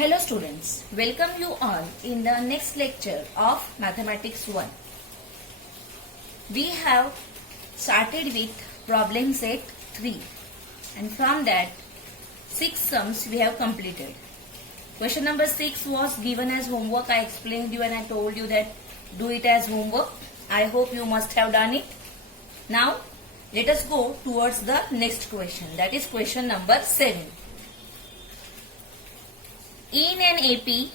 Hello students, welcome you all in the next lecture of Mathematics 1. We have started with problem set 3 and from that 6 sums we have completed. Question number 6 was given as homework. I explained you and I told you that do it as homework. I hope you must have done it. Now let us go towards the next question, that is question number 7. In an AP,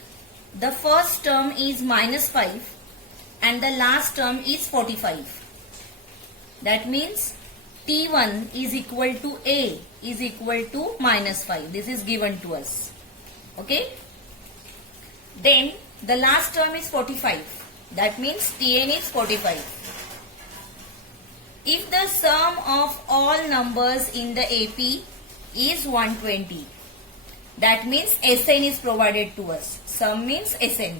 the first term is -5 and the last term is 45. That means T1 is equal to A is equal to -5. This is given to us. Okay. Then the last term is 45. That means Tn is 45. If the sum of all numbers in the AP is 120. That means Sn is provided to us. Sum means Sn.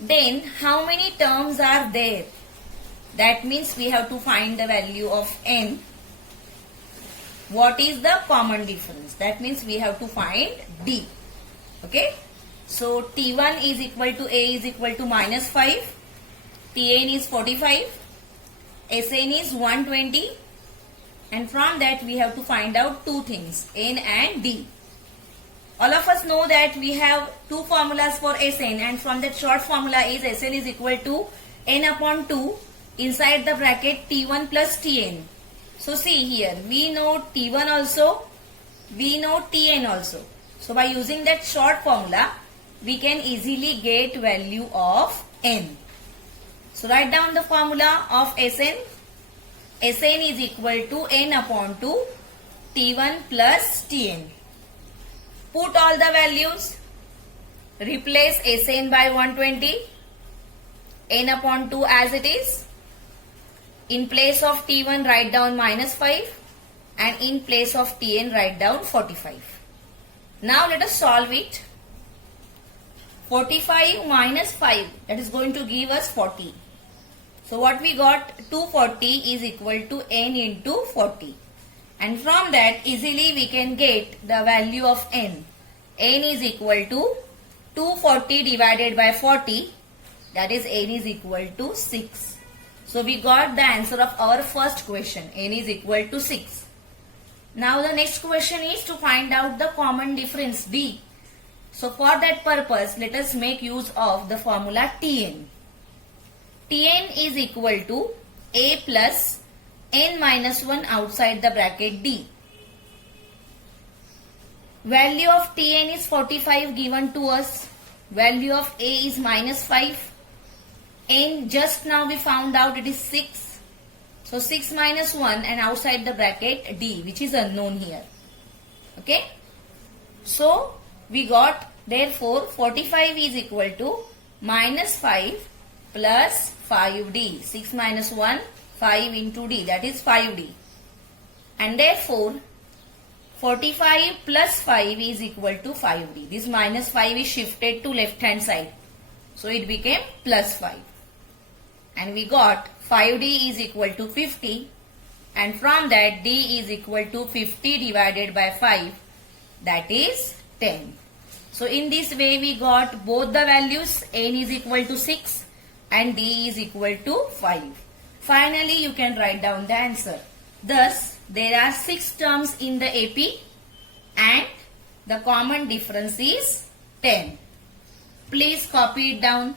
Then how many terms are there? That means we have to find the value of n. What is the common difference? That means we have to find D. Okay. So T1 is equal to A is equal to -5. Tn is 45. Sn is 120. And from that we have to find out two things, n and d. All of us know that we have two formulas for Sn, and from that short formula is Sn is equal to n upon 2 inside the bracket T1 plus Tn. So see here, we know T1 also, we know Tn also. So by using that short formula, we can easily get value of n. So write down the formula of Sn. Sn is equal to n upon 2 T1 plus Tn. Put all the values. Replace Sn by 120. N upon 2 as it is. In place of T1 write down -5 and in place of Tn write down 45. Now let us solve it. 45 minus 5, that is going to give us 40. So what we got, 240 is equal to n into 40. And from that easily we can get the value of n. N is equal to 240 divided by 40. That is n is equal to 6. So we got the answer of our first question. N is equal to 6. Now the next question is to find out the common difference D. So for that purpose let us make use of the formula Tn. Tn is equal to A plus n minus 1 outside the bracket D. Value of Tn is 45 given to us. Value of A is -5. N just now we found out it is 6. So 6 minus 1 and outside the bracket D, which is unknown here. Okay. So we got therefore 45 is equal to -5 plus 5D. 6 minus 1, 5 into D, that is 5D. And therefore 45 plus 5 is equal to 5D. This -5 is shifted to left hand side. So it became plus 5. And we got 5D is equal to 50. And from that D is equal to 50 divided by 5. That is 10. So in this way we got both the values. N is equal to 6. And D is equal to 5. Finally, you can write down the answer. Thus, there are 6 terms in the AP and the common difference is 10. Please copy it down.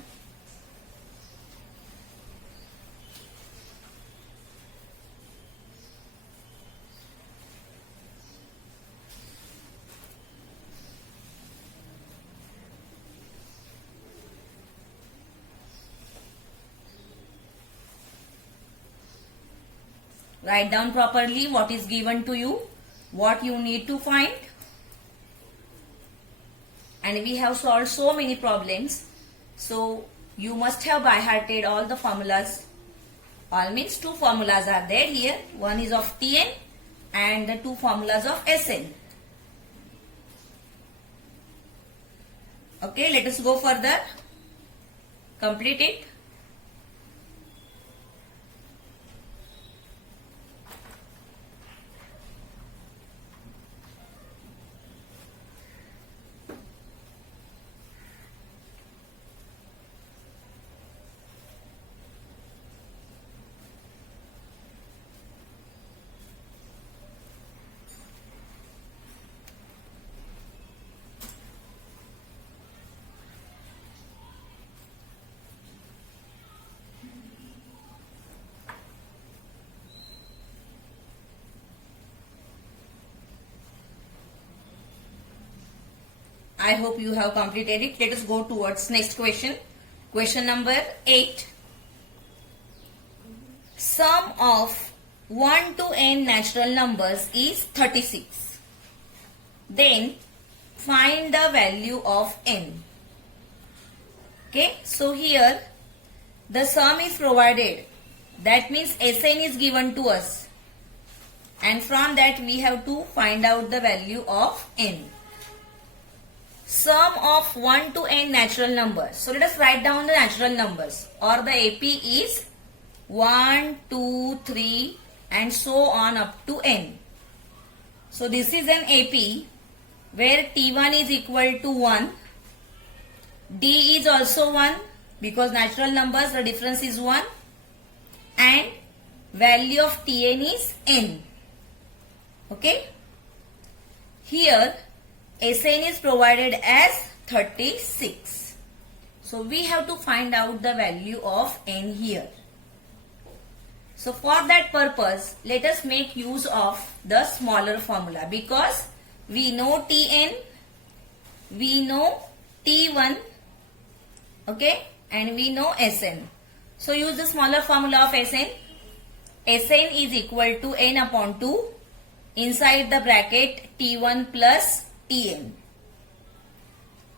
Write down properly what is given to you, what you need to find. And we have solved so many problems. So you must have by hearted all the formulas. All means 2 formulas are there here. One is of Tn and the 2 formulas of Sn. Okay, let us go further. Complete it. I hope you have completed it. Let us go towards next question. Question number 8. Sum of 1 to n natural numbers is 36. Then find the value of n. Okay, so here the sum is provided. That means Sn is given to us. And from that we have to find out the value of n. Sum of 1 to n natural numbers. So let us write down the natural numbers, or the AP is 1, 2, 3 and so on up to n. So this is an AP where T1 is equal to 1. D is also 1 because natural numbers the difference is 1. And value of Tn is n. Okay. Here Sn is provided as 36. So we have to find out the value of n here. So for that purpose, let us make use of the smaller formula, because we know Tn, we know T1, okay, and we know Sn. So use the smaller formula of Sn. Sn is equal to n upon 2 inside the bracket T1 plus Tn.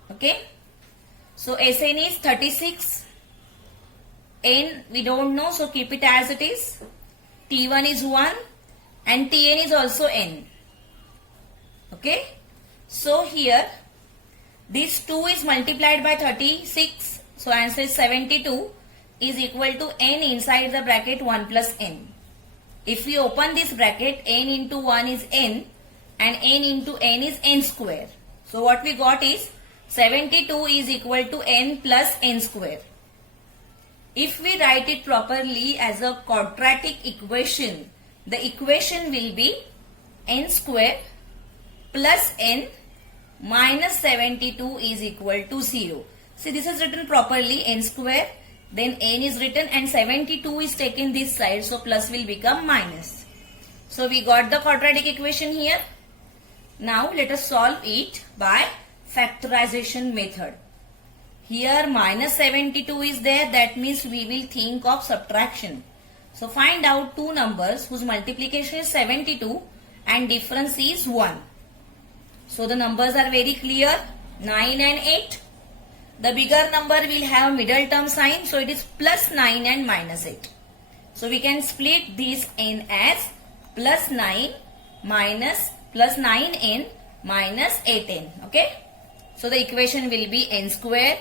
Okay. So Sn is 36. N we don't know, so keep it as it is. T1 is 1 and Tn is also n. Okay. So here this 2 is multiplied by 36. So answer is 72 is equal to n inside the bracket 1 plus n. If we open this bracket, n into 1 is n and n into n is n square. So what we got is 72 is equal to n plus n square. If we write it properly as a quadratic equation, the equation will be n square plus n minus 72 is equal to 0. See, this is written properly, n square, then n is written and 72 is taken this side, so plus will become minus. So we got the quadratic equation here. Now let us solve it by factorization method. Here minus 72 is there, that means we will think of subtraction. So find out two numbers whose multiplication is 72 and difference is 1. So the numbers are very clear, 9 and 8. The bigger number will have middle term sign, so it is plus 9 and minus 8. So we can split this n as plus 9 minus plus 9n minus 8n. Okay. So the equation will be n square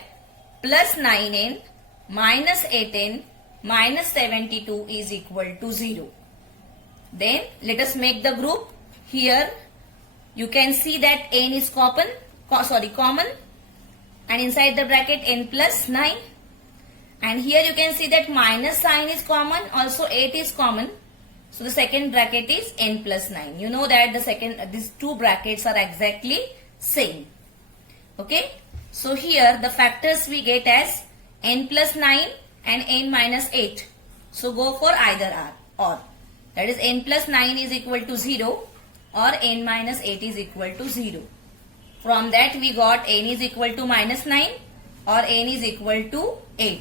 plus 9n minus 8n minus 72 is equal to 0. Then let us make the group. Here you can see that n is common, and inside the bracket n plus 9. And here you can see that minus sign is common, also 8 is common. So the second bracket is n plus 9. You know that these two brackets are exactly same. Okay. So here the factors we get as n plus 9 and n minus 8. So go for either or. That is n plus 9 is equal to 0 or n minus 8 is equal to 0. From that we got n is equal to minus 9 or n is equal to 8.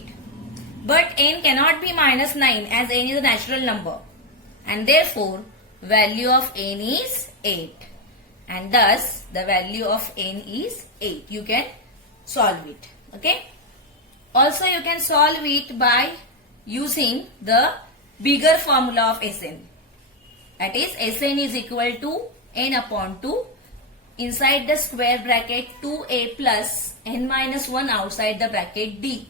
But n cannot be minus 9 as n is a natural number. And therefore value of n is 8. And thus the value of n is 8. You can solve it. Okay. Also you can solve it by using the bigger formula of Sn. That is Sn is equal to n upon 2 inside the square bracket 2a plus n minus 1 outside the bracket d.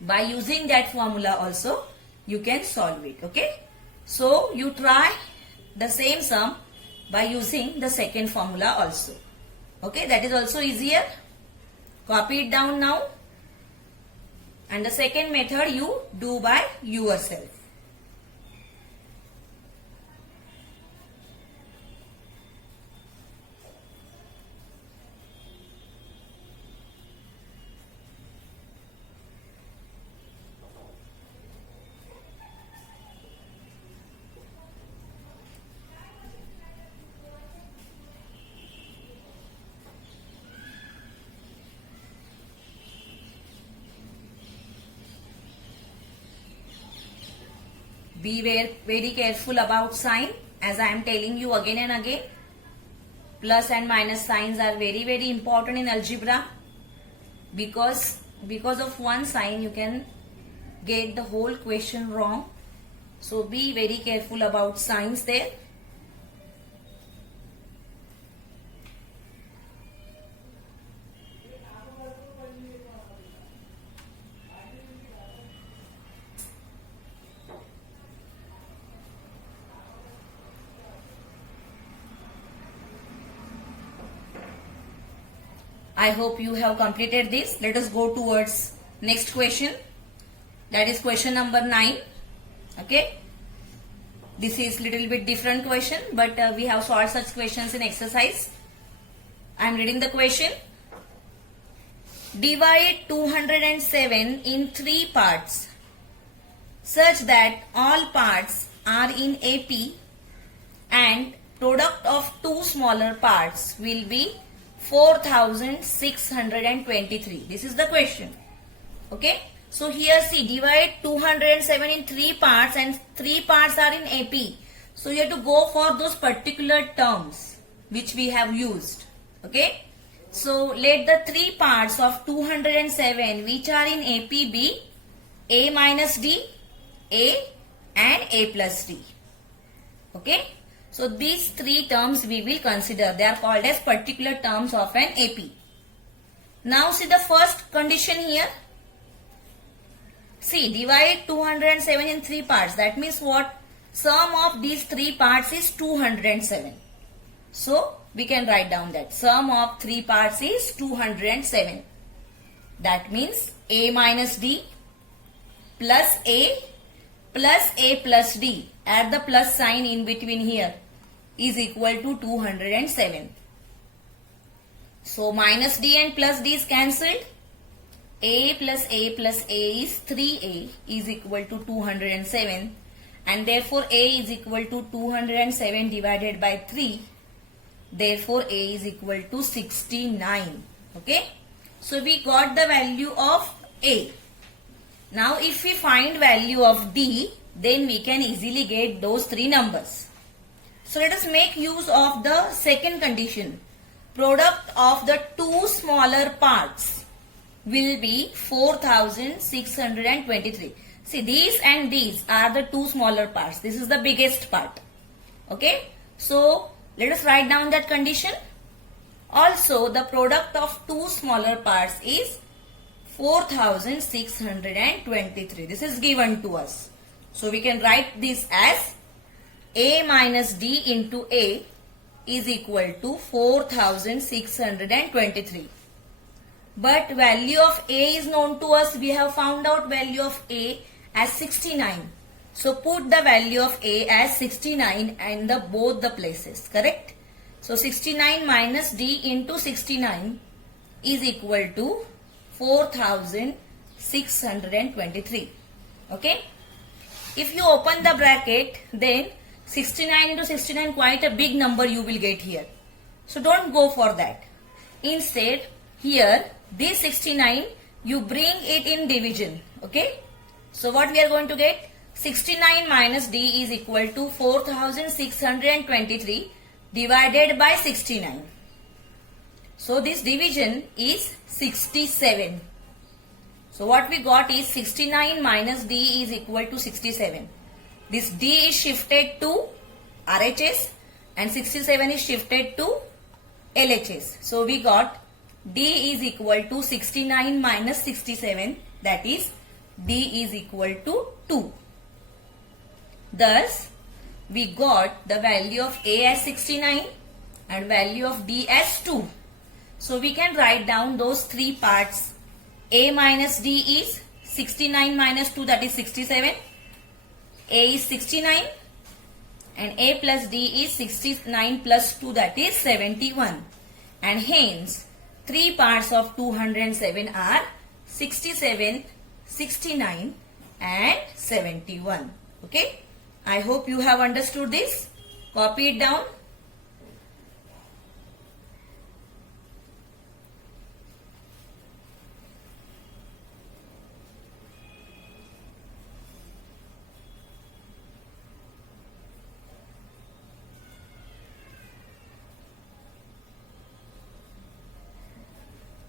By using that formula also you can solve it. Okay. So you try the same sum by using the second formula also. Okay. That is also easier. Copy it down now. And the second method you do by yourself. Be very careful about sign, as I am telling you again and again. Plus and minus signs are very important in algebra, because of one sign you can get the whole question wrong. So be very careful about signs there. I hope you have completed this. Let us go towards next question. That is question number 9. Okay. This is little bit different question, but we have solved such questions in exercise. I am reading the question. Divide 207 in 3 parts such that all parts are in AP and product of 2 smaller parts will be 4623. This is the question. Okay. So here see, divide 207 in 3 parts and 3 parts are in AP. So you have to go for those particular terms which we have used. Okay. So let the 3 parts of 207 which are in AP be A minus D, A and A plus D. Okay. So these 3 terms we will consider. They are called as particular terms of an AP. Now see the first condition here. See, divide 207 in 3 parts. That means what? Sum of these 3 parts is 207. So we can write down that sum of 3 parts is 207. That means A minus D plus A plus D. Add the plus sign in between here, is equal to 207. So minus D and plus D is cancelled. A plus A plus A is 3A is equal to 207, and therefore A is equal to 207 divided by 3. Therefore A is equal to 69. Okay. So we got the value of A. Now if we find value of D, then we can easily get those 3 numbers. So let us make use of the second condition. Product of the 2 smaller parts will be 4623. See, these and these are the 2 smaller parts. This is the biggest part. Okay. So let us write down that condition. Also, the product of 2 smaller parts is 4623. This is given to us. So we can write this as A minus D into A is equal to 4623. But value of A is known to us. We have found out value of A as 69. So put the value of A as 69 in the both the places. Correct? So 69 minus D into 69 is equal to 4623. Okay? If you open the bracket, then 69 into 69, quite a big number you will get here. So don't go for that. Instead, here this 69 you bring it in division. Okay. So what we are going to get? 69 minus D is equal to 4623 divided by 69. So this division is 67. So what we got is 69 minus D is equal to 67. This D is shifted to RHS and 67 is shifted to LHS. So we got D is equal to 69 minus 67, that is D is equal to 2. Thus, we got the value of A as 69 and value of D as 2. So we can write down those 3 parts. A minus D is 69 minus 2, that is 67. A is 69 and A plus D is 69 plus 2, that is 71. And hence, 3 parts of 207 are 67, 69 and 71. Okay. I hope you have understood this. Copy it down.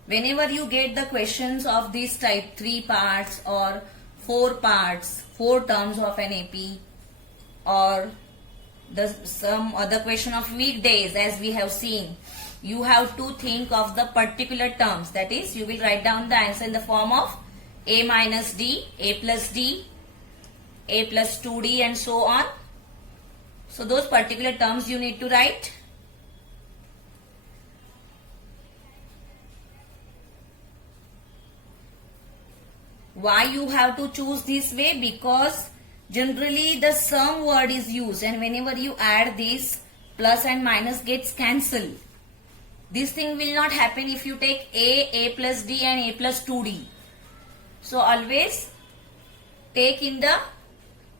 whenever you get the questions of this type, 3 parts or 4 parts, 4 terms of an AP, or some other question of weekdays as we have seen, you have to think of the particular terms. That is, you will write down the answer in the form of A minus D, A plus D, A plus 2D and so on. So those particular terms you need to write. Why you have to choose this way? Because generally the sum word is used, and whenever you add this, plus and minus gets cancelled. This thing will not happen if you take A plus D and A plus 2D. So always take in the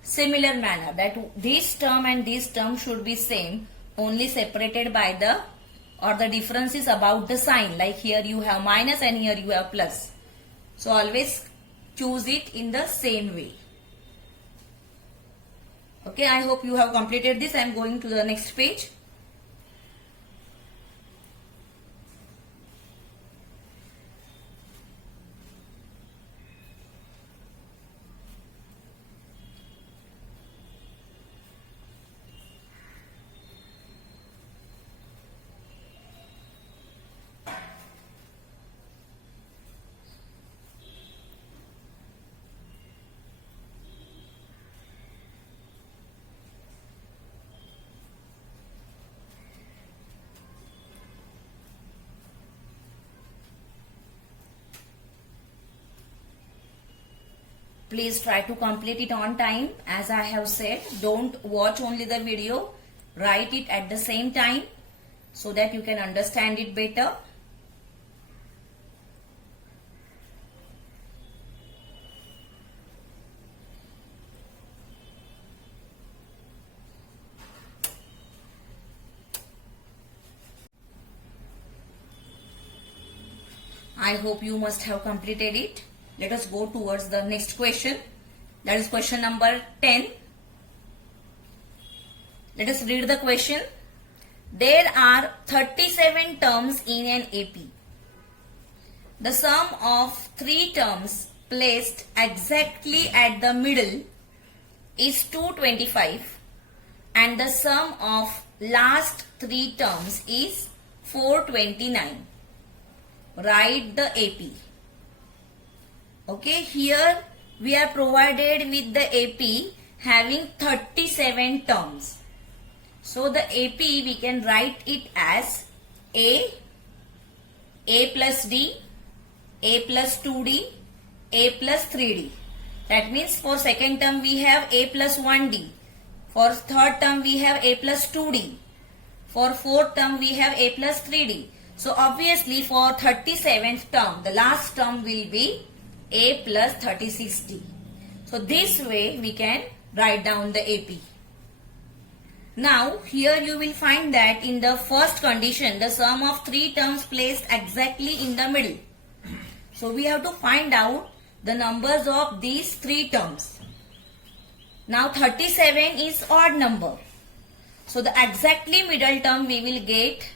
similar manner, that this term and this term should be same, only separated by the, or the difference is about the sign, like here you have minus and here you have plus. So always choose it in the same way. Okay, I hope you have completed this. I am going to the next page. Please try to complete it on time. As I have said, don't watch only the video, write it at the same time so that you can understand it better. I hope you must have completed it. Let us go towards the next question. That is question number 10. Let us read the question. There are 37 terms in an AP. The sum of 3 terms placed exactly at the middle is 225 and the sum of last 3 terms is 429. Write the AP. Okay, here we are provided with the AP having 37 terms. So the AP we can write it as A plus D, A plus 2D, A plus 3D. That means for second term we have A plus 1D. For third term we have A plus 2D. For fourth term we have A plus 3D. So obviously for 37th term, the last term will be A plus 36D. So this way we can write down the AP. Now here you will find that in the first condition, the sum of 3 terms placed exactly in the middle. So we have to find out the numbers of these 3 terms. Now 37 is odd number. So the exactly middle term we will get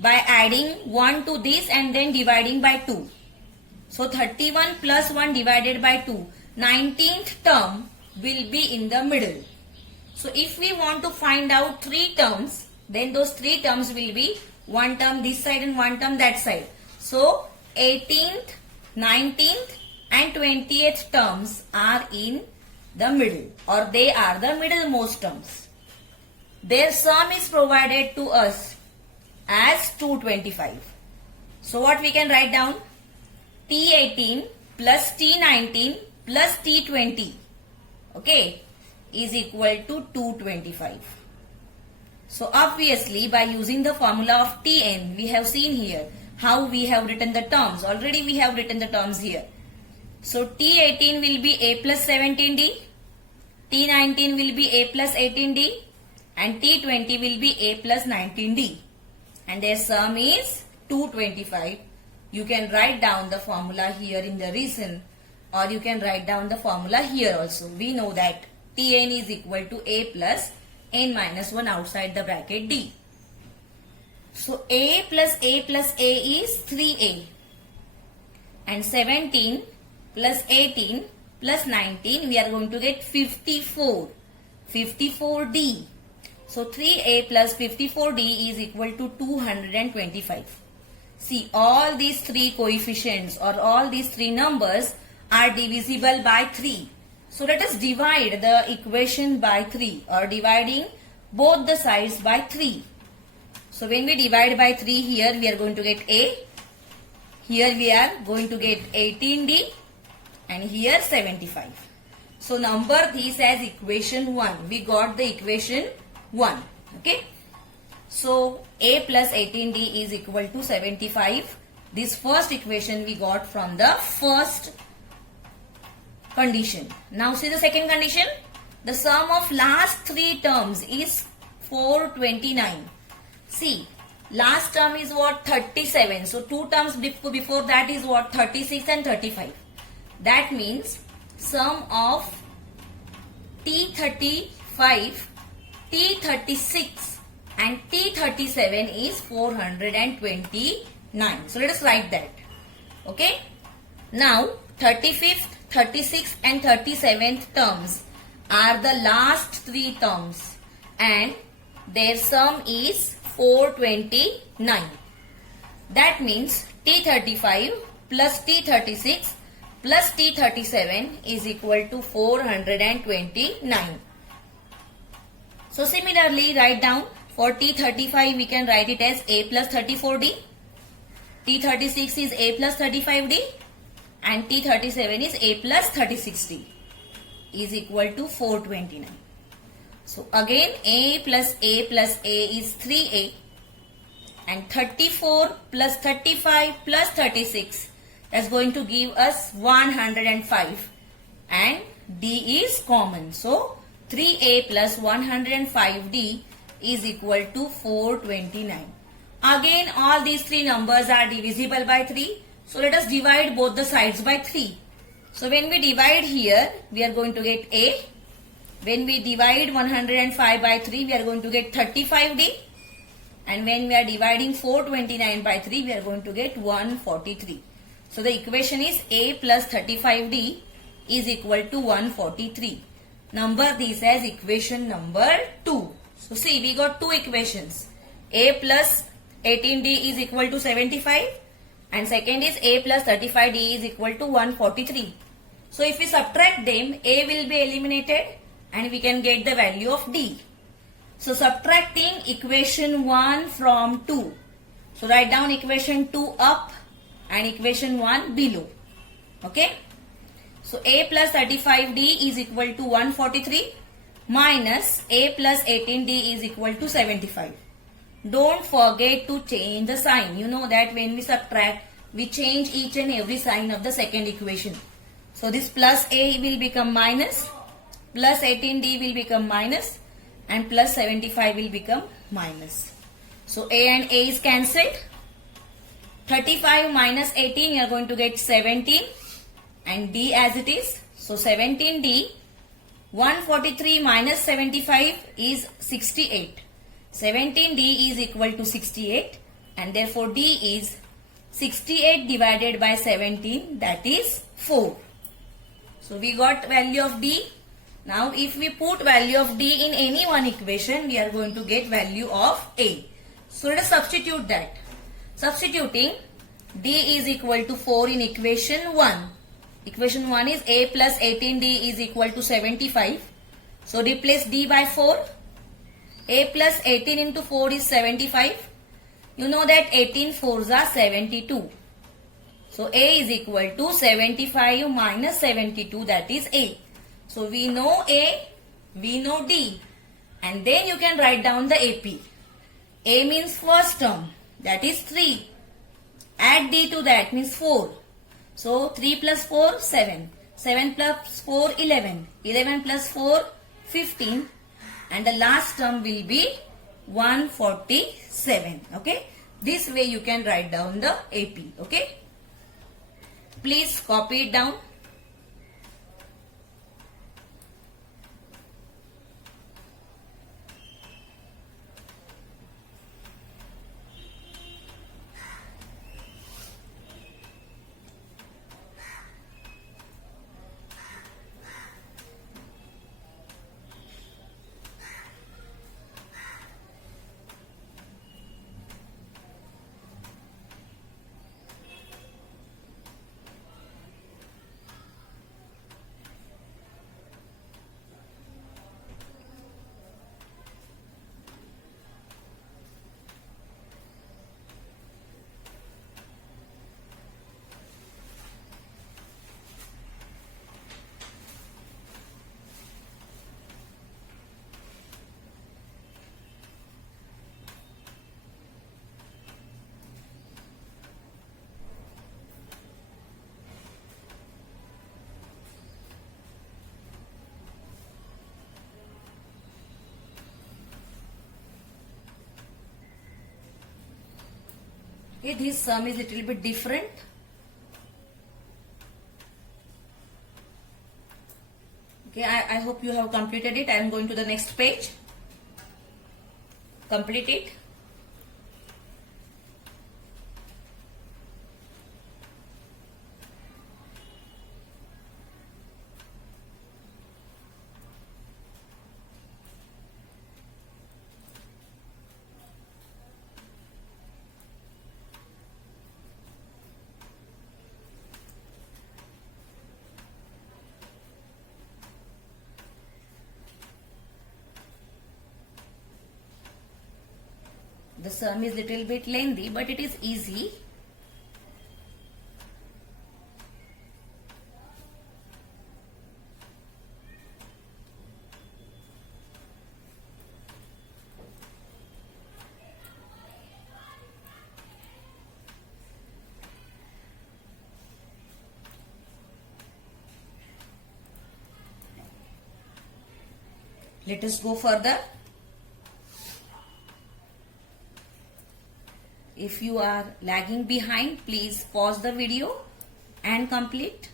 by adding 1 to this and then dividing by 2. So 31 plus 1 divided by 2. 19th term will be in the middle. So if we want to find out 3 terms, then those 3 terms will be 1 term this side and 1 term that side. So 18th, 19th and 20th terms are in the middle, or they are the middlemost terms. Their sum is provided to us as 225. So what we can write down? T18 plus T19 plus T20, okay, is equal to 225. So obviously by using the formula of Tn, we have seen here how we have written the terms. Already we have written the terms here. So T18 will be A plus 17D, T19 will be A plus 18D and T20 will be A plus 19D. And their sum is 225. You can write down the formula here in the reason, or you can write down the formula here also. We know that Tn is equal to A plus n minus 1 outside the bracket D. So A plus A is 3A. and 17 plus 18 plus 19, we are going to get 54. 54D. So 3A plus 54D is equal to 225. See, all these three coefficients or all these three numbers are divisible by 3. So let us divide the equation by 3 or dividing both the sides by 3. So when we divide by 3 here, we are going to get A. Here we are going to get 18D and here 75. So number these as equation 1. We got the equation 1. Okay. So A plus 18D is equal to 75. This first equation we got from the first condition. Now see the second condition. The sum of last three terms is 429. See, last term is what? 37. So two terms before that is what? 36 and 35. That means sum of T35, T36 and T37 is 429. So let us write that. Okay. Now 35th, 36th and 37th terms are the last three terms and their sum is 429. That means T35 plus T36 plus T37 is equal to 429. So similarly, write down for T35 we can write it as A plus 34D. T36 is A plus 35D and T37 is A plus 36D is equal to 429. So again A plus A plus A is 3A and 34 plus 35 plus 36, that's going to give us 105 and D is common. So 3A plus 105D is equal to 429. Again all these three numbers are divisible by 3. So let us divide both the sides by 3. So when we divide here, we are going to get A. When we divide 105 by 3, we are going to get 35D. And when we are dividing 429 by 3, we are going to get 143. So the equation is A plus 35D is equal to 143. Number these as equation number 2. So see, we got two equations. A plus 18D is equal to 75 and second is A plus 35D is equal to 143. So if we subtract them, A will be eliminated and we can get the value of D. So subtracting equation 1 from 2. So write down equation 2 up and equation 1 below. Okay. So A plus 35D is equal to 143 minus A plus 18D is equal to 75. Don't forget to change the sign. You know that when we subtract, we change each and every sign of the second equation. So this plus A will become minus, plus 18D will become minus and plus 75 will become minus. So A and A is cancelled. 35 minus 18 you are going to get 17 and D as it is. So 17D, 143 minus 75 is 68. 17D is equal to 68 and therefore D is 68 divided by 17, that is 4. So we got value of D. Now if we put value of D in any one equation, we are going to get value of A. So let us substitute that. Substituting, D is equal to 4 in equation 1. Equation 1 is A plus 18D is equal to 75. So replace D by 4. A plus 18 into 4 is 75. You know that 18 4s are 72. So A is equal to 75 minus 72, that is A. So we know A, we know D, and then you can write down the AP. A means first term, that is 3. Add D to that means 4. So 3 plus 4, 7. 7 plus 4, 11. 11 plus 4, 15. And the last term will be 147. Okay. This way you can write down the AP. Okay. Please copy it down. Okay, this sum is little bit different. Okay, I hope you have completed it. I am going to the next page. Complete it. The sum is little bit lengthy, but it is easy. Let us go further. If you are lagging behind, please pause the video and complete.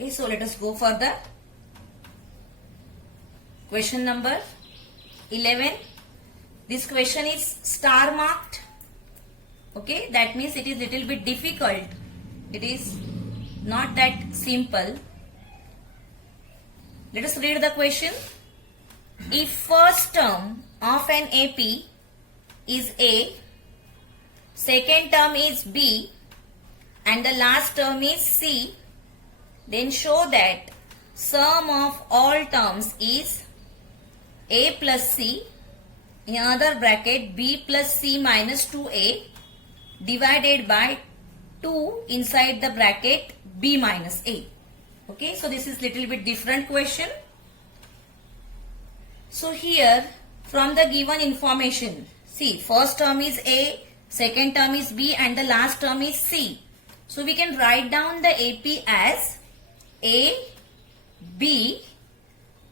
Okay, so let us go further. Question number 11. This question is star marked. Okay, that means it is little bit difficult. It is not that simple. Let us read the question. If first term of an AP is A, second term is B, and the last term is C, then show that sum of all terms is A plus C, in another bracket B plus C minus 2A divided by 2 inside the bracket B minus A. Okay, so this is little bit different question. So here from the given information, see, first term is A, second term is B, and the last term is C. So we can write down the AP as A, B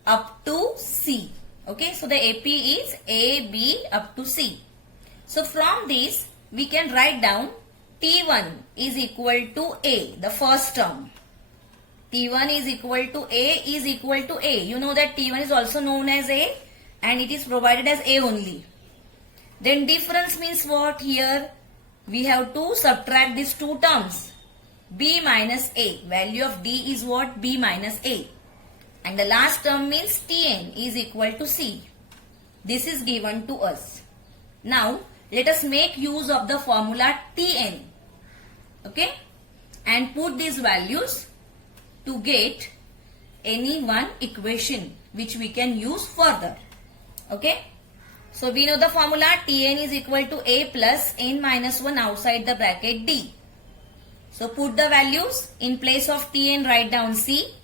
up to C. Okay, so the AP is A, B up to C. So from this we can write down T1 is equal to A, the first term. T1 is equal to A is equal to A. You know that T1 is also known as A and it is provided as A only. Then difference means what? Here we have to subtract these two terms. B minus A. Value of D is what? B minus A. And the last term means Tn is equal to C. This is given to us. Now let us make use of the formula Tn. Okay? And put these values to get any one equation which we can use further. Okay? So we know the formula Tn is equal to A plus n minus 1 outside the bracket D. So put the values in place of Tn, write down C.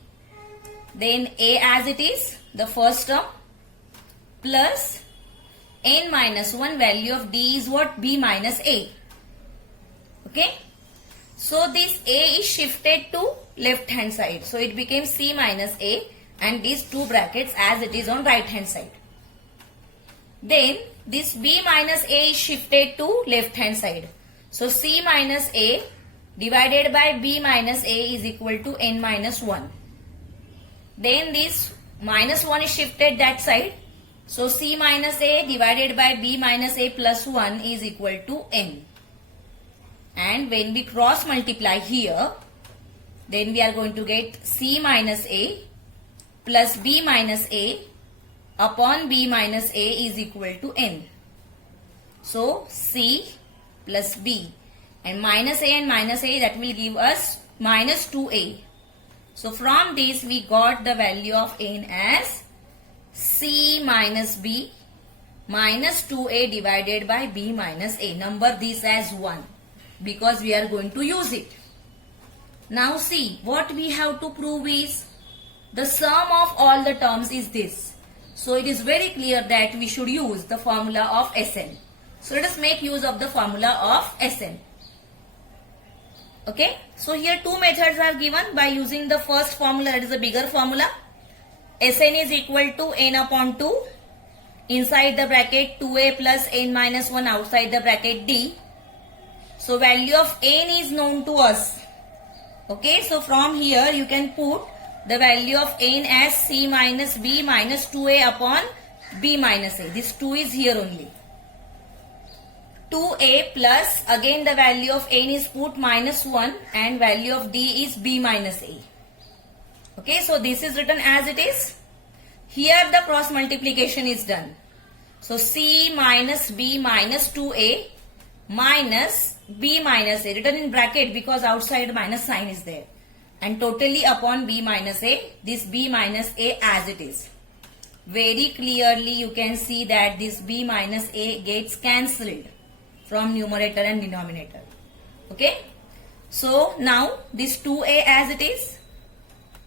Then A as it is, the first term, plus n minus 1, value of D is what? B minus A. Okay? So this A is shifted to left hand side. So it became C minus A and these two brackets as it is on right hand side. Then this B minus A is shifted to left hand side. So C minus A divided by B minus A is equal to n minus 1. Then this minus 1 is shifted that side. So C minus A divided by B minus A plus 1 is equal to n. And when we cross multiply here, then we are going to get C minus A plus B minus A upon B minus A is equal to n. So C plus B and minus A that will give us minus 2A. So from this we got the value of n as C minus B minus 2A divided by B minus A. Number this as 1. because we are going to use it. Now see, what we have to prove is the sum of all the terms is this. So it is very clear that we should use the formula of Sn. So let us make use of the formula of Sn. Okay, so here two methods are given by using the first formula, that is a bigger formula. Sn is equal to n upon 2, inside the bracket 2a plus n minus 1, outside the bracket d. So value of n is known to us. Okay, so from here you can put the value of n as c minus b minus 2a upon b minus a. This 2 is here only. 2a plus, again the value of n is put minus 1 and value of d is b minus a. Okay, so this is written as it is. Here the cross multiplication is done. So c minus b minus 2a minus b minus a, written in bracket because outside minus sign is there, and totally upon b minus a, this b minus a as it is. Very clearly you can see that this b minus a gets cancelled from numerator and denominator. Okay, so now this 2a as it is,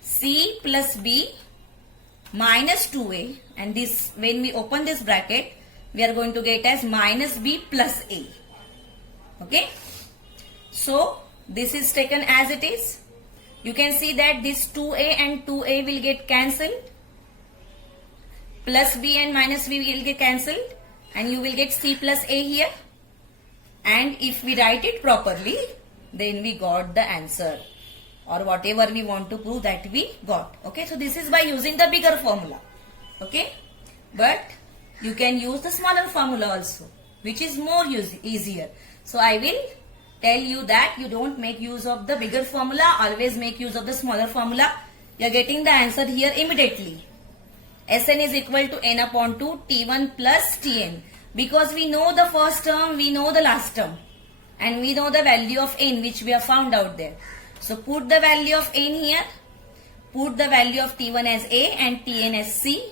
c plus b minus 2a, and this, when we open this bracket, we are going to get as minus b plus a. Okay, so this is taken as it is. You can see that this 2a and 2a will get cancelled, plus b and minus b will get cancelled, and you will get c plus a here. And if we write it properly, then we got the answer, or whatever we want to prove, that we got. Okay, so this is by using the bigger formula. Okay, but you can use the smaller formula also, which is more easier. So I will tell you that you don't make use of the bigger formula, always make use of the smaller formula. You are getting the answer here immediately. Sn is equal to n upon 2 t1 plus tn. Because we know the first term, we know the last term, and we know the value of n which we have found out there. So put the value of n here, put the value of t1 as a and tn as c,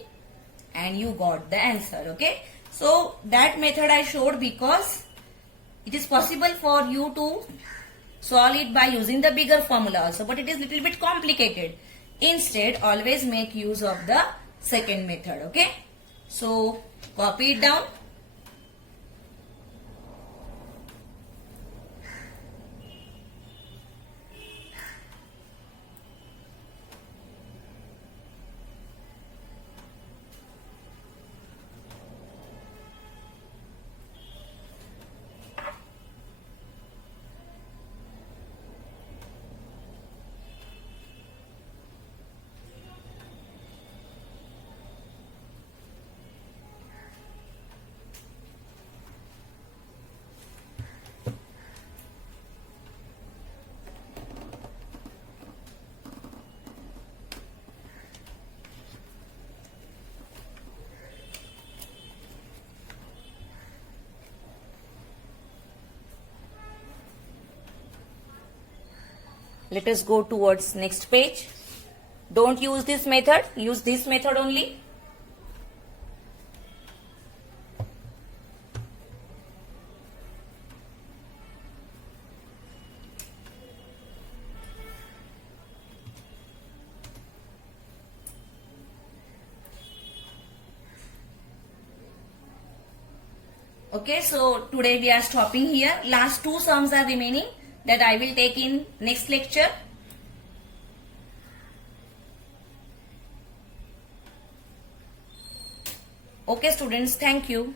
and you got the answer. Okay, so that method I showed because it is possible for you to solve it by using the bigger formula also, but it is little bit complicated. Instead, always make use of the second method. Okay, so copy it down. Let us go towards next page. Don't use this method, use this method only. Okay, so today we are stopping here. Last two sums are remaining, that I will take in next lecture. Okay students, thank you.